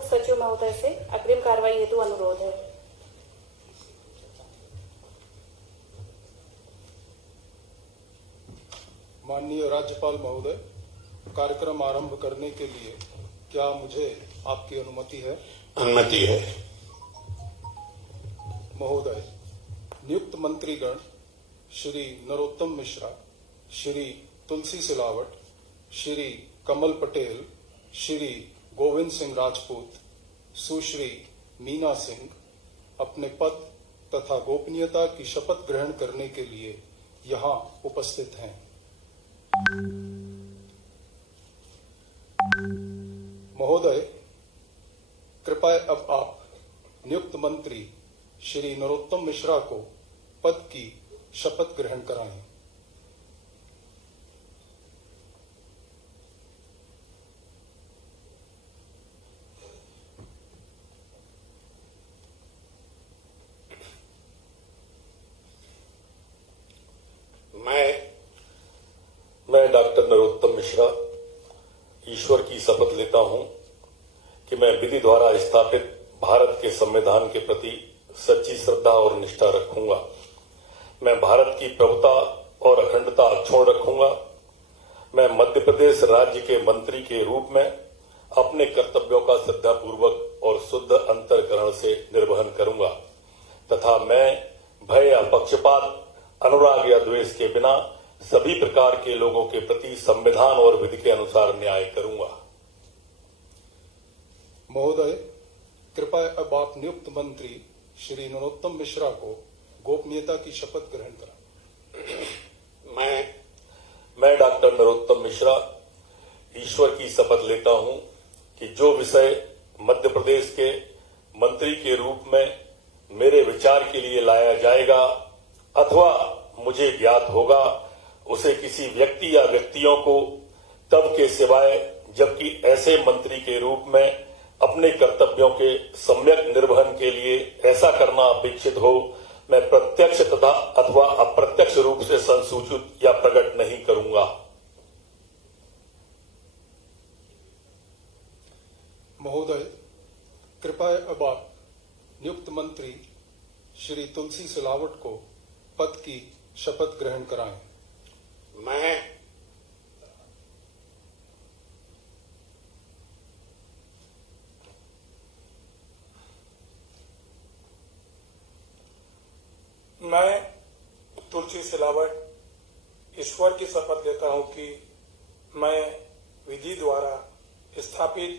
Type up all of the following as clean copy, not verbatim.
मुख्य सचिव महोदय से अग्रिम कार्रवाई हेतु अनुरोध है। माननीय राज्यपाल महोदय, कार्यक्रम आरंभ करने के लिए क्या मुझे आपकी अनुमति है? अनुमति है। महोदय, नियुक्त मंत्रीगण श्री नरोत्तम मिश्रा, श्री तुलसी सिलावट, श्री कमल पटेल, श्री गोविंद सिंह राजपूत, सुश्री मीना सिंह अपने पद तथा गोपनीयता की शपथ ग्रहण करने के लिए यहाँ उपस्थित हैं। महोदय, कृपया अब आप नियुक्त मंत्री श्री नरोत्तम मिश्रा को पद की शपथ ग्रहण कराएं। मैं डॉक्टर नरोत्तम मिश्रा ईश्वर की शपथ लेता हूं कि मैं विधि द्वारा स्थापित भारत के संविधान के प्रति सच्ची श्रद्धा और निष्ठा रखूंगा। मैं भारत की प्रभुता और अखंडता अक्षुण्ण रखूंगा। मैं मध्य प्रदेश राज्य के मंत्री के रूप में अपने कर्तव्यों का श्रद्धापूर्वक और शुद्ध अंतःकरण से निर्वहन करूंगा तथा मैं भय या पक्षपात, अनुराग या द्वेष के बिना सभी प्रकार के लोगों के प्रति संविधान और विधि के अनुसार न्याय करूंगा। महोदय, कृपया अब आप नियुक्त मंत्री श्री नरोत्तम मिश्रा को गोपनीयता की शपथ ग्रहण कराएं। मैं डॉक्टर नरोत्तम मिश्रा ईश्वर की शपथ लेता हूं कि जो विषय मध्य प्रदेश के मंत्री के रूप में मेरे विचार के लिए लाया जाएगा अथवा मुझे ज्ञात होगा, उसे किसी व्यक्ति या व्यक्तियों को तब के सिवाय जबकि ऐसे मंत्री के रूप में अपने कर्तव्यों के सम्यक निर्वहन के लिए ऐसा करना अपेक्षित हो, मैं प्रत्यक्ष तथा अथवा अप्रत्यक्ष रूप से संसूचित या प्रकट नहीं करूंगा। महोदय, कृपया अब आप नियुक्त मंत्री श्री तुलसी सिलावट को पद की शपथ ग्रहण कराएं। मैं तुलसी सिलावट ईश्वर की शपथ लेता हूं कि मैं विधि द्वारा स्थापित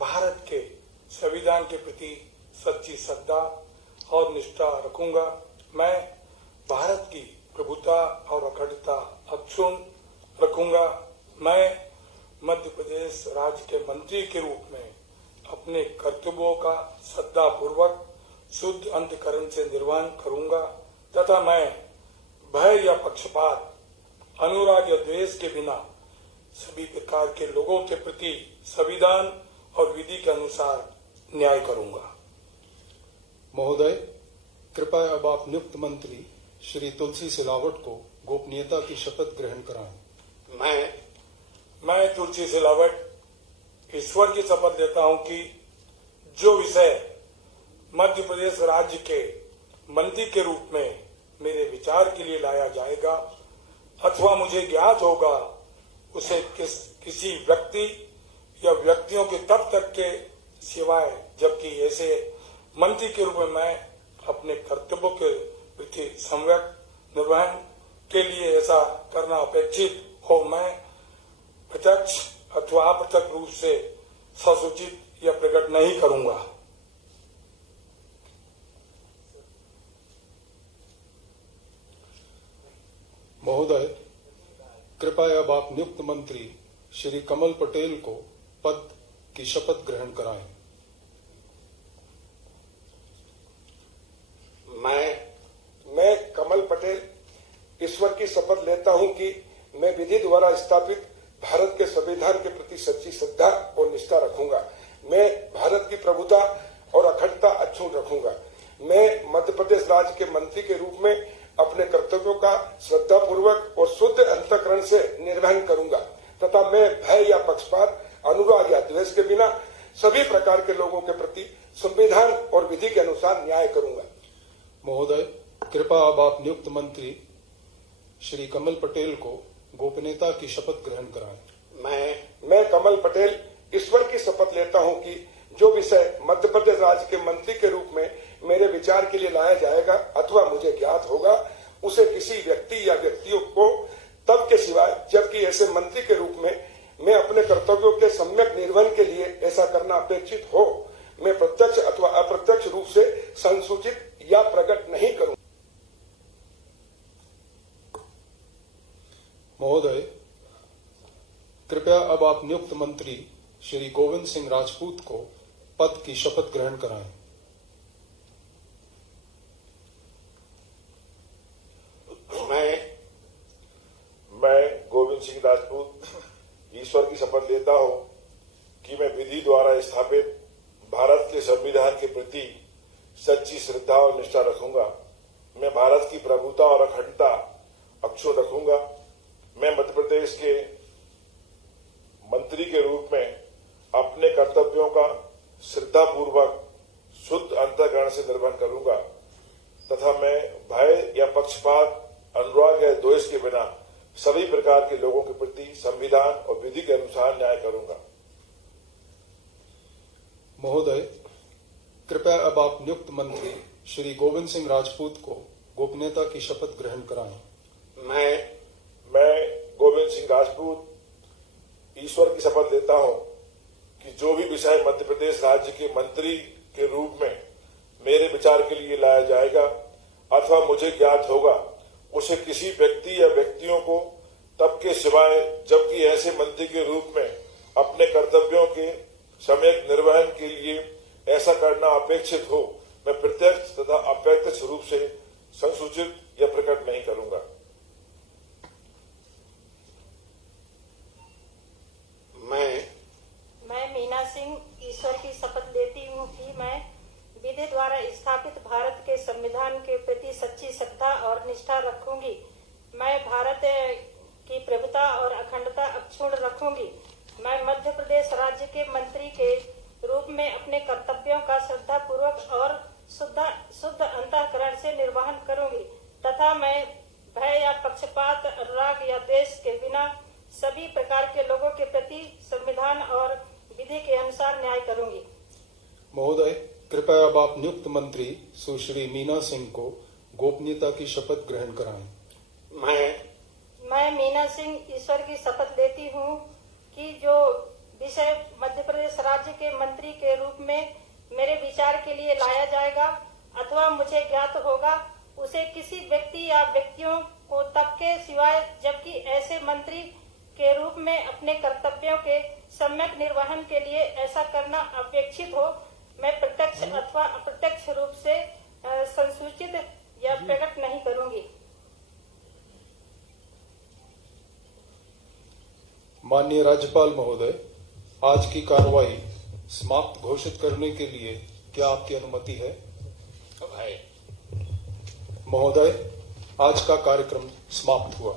भारत के संविधान के प्रति सच्ची श्रद्धा और निष्ठा रखूंगा। मैं भारत की प्रभुता और अखंडता अक्षुण्ण रखूंगा। मैं मध्य प्रदेश राज्य के मंत्री के रूप में अपने कर्तव्यों का श्रद्धापूर्वक शुद्ध अंतःकरण से निर्वहन करूंगा तथा मैं भय या पक्षपात, अनुराग या द्वेष के बिना सभी प्रकार के लोगों के प्रति संविधान और विधि के अनुसार न्याय करूंगा। महोदय, कृपया अब आप नियुक्त मंत्री श्री तुलसी सिलावट को गोपनीयता की शपथ ग्रहण कराएं। मैं तुलसी सिलावट ईश्वर की शपथ लेता हूं कि जो विषय मध्य प्रदेश राज्य के मंत्री के रूप में मेरे विचार के लिए लाया जाएगा अथवा मुझे ज्ञात होगा, उसे किसी व्यक्ति या व्यक्तियों के तब तक के सिवाय जबकि ऐसे मंत्री के रूप में मैं अपने कर्तव्यों के प्रति सम्यक निर्वहन के लिए ऐसा करना अपेक्षित हो, मैं प्रत्यक्ष अथवा अप्रत्यक्ष रूप से ससूचित या प्रकट नहीं करूंगा। महोदय, कृपया अब आप नियुक्त मंत्री श्री कमल पटेल को पद की शपथ ग्रहण कराएं। मैं कमल पटेल ईश्वर की शपथ लेता हूं कि मैं विधि द्वारा स्थापित भारत के संविधान के प्रति सच्ची श्रद्धा और निष्ठा रखूंगा। मैं भारत की प्रभुता और अखंडता अक्षुण्ण रखूंगा। मैं मध्य प्रदेश राज्य के मंत्री के रूप में अपने कर्तव्यों का श्रद्धापूर्वक और शुद्ध अंतःकरण से निर्वहन करूंगा तथा मैं भय या पक्षपात, अनुराग या द्वेष के बिना सभी प्रकार के लोगों के प्रति संविधान और विधि के अनुसार न्याय करूंगा। महोदय, कृपया अब आप नियुक्त मंत्री श्री कमल पटेल को गोपनीयता की शपथ ग्रहण कराएं। मैं कमल पटेल ईश्वर की शपथ लेता हूं कि जो विषय मध्य प्रदेश राज्य के मंत्री के रूप में मेरे विचार के लिए लाया जाएगा अथवा मुझे ज्ञात होगा, उसे किसी व्यक्ति या व्यक्तियों को तब के सिवाय जबकि ऐसे मंत्री के रूप में मैं अपने कर्तव्यों के सम्यक निर्वहन के लिए ऐसा करना अपेक्षित हो, मैं प्रत्यक्ष अथवा अप्रत्यक्ष रूप से संसूचित या प्रकट नहीं करूंगा। महोदय, कृपया अब आप नियुक्त मंत्री श्री गोविंद सिंह राजपूत को पद की शपथ ग्रहण कराएं। मैं गोविंद सिंह राजपूत ईश्वर की शपथ लेता हूं कि मैं विधि द्वारा स्थापित भारत के संविधान के प्रति सच्ची श्रद्धा और निष्ठा रखूंगा। मैं भारत की प्रभुता और अखंडता अक्षुण्ण रखूंगा। मैं मध्य प्रदेश के मंत्री के रूप में अपने कर्तव्यों का श्रद्धापूर्वक शुद्ध अंतःकरण से निर्वहन करूंगा तथा मैं भय या पक्षपात, अनुराग या द्वेष के बिना सभी प्रकार के लोगों के प्रति संविधान और विधि के अनुसार न्याय करूंगा। महोदय, कृपया अब आप नियुक्त मंत्री श्री गोविंद सिंह राजपूत को गोपनीयता की शपथ ग्रहण कराएं। मैं गोविंद सिंह राजपूत ईश्वर की शपथ लेता हूं कि जो भी विषय मध्य प्रदेश राज्य के मंत्री के रूप में मेरे विचार के लिए लाया जाएगा अथवा मुझे ज्ञात होगा, उसे किसी व्यक्ति या व्यक्तियों को तब के सिवाय जबकि ऐसे मंत्री के रूप में अपने कर्तव्यों के सम्यक निर्वहन के लिए ऐसा करना अपेक्षित हो, मैं प्रत्यक्ष तथा अप्रत्यक्ष रूप से संसूचित या प्रकट नहीं करूंगा। मैं मीना सिंह ईश्वर की शपथ लेती हूँ कि मैं विधि द्वारा स्थापित भारत के संविधान के प्रति सच्ची श्रद्धा और निष्ठा रखूंगी। मैं भारत की प्रभुता और अखंडता अक्षुण्ण रखूंगी। मैं मध्य प्रदेश राज्य के मंत्री के रूप में अपने कर्तव्यों का श्रद्धा पूर्वक और शुद्ध अंतःकरण से निर्वहन करूंगी तथा मैं भय या पक्षपात, अनुराग या द्वेष के बिना सभी प्रकार के लोगों के प्रति संविधान और विधि के अनुसार न्याय करूंगी। महोदय, कृपया अब आप नियुक्त मंत्री सुश्री मीना सिंह को गोपनीयता की शपथ ग्रहण कराएं। मैं मीना सिंह ईश्वर की शपथ लेती हूँ कि जो विषय मध्य प्रदेश राज्य के मंत्री के रूप में मेरे विचार के लिए लाया जाएगा अथवा मुझे ज्ञात होगा, उसे किसी व्यक्ति या व्यक्तियों को तब के सिवाय जबकि ऐसे मंत्री के रूप में अपने कर्तव्यों के सम्यक निर्वहन के लिए ऐसा करना अपेक्षित हो, मैं प्रत्यक्ष अथवा अप्रत्यक्ष रूप से संसूचित या प्रकट नहीं करूंगी। माननीय राज्यपाल महोदय, आज की कार्रवाई समाप्त घोषित करने के लिए क्या आपकी अनुमति है? महोदय, आज का कार्यक्रम समाप्त हुआ।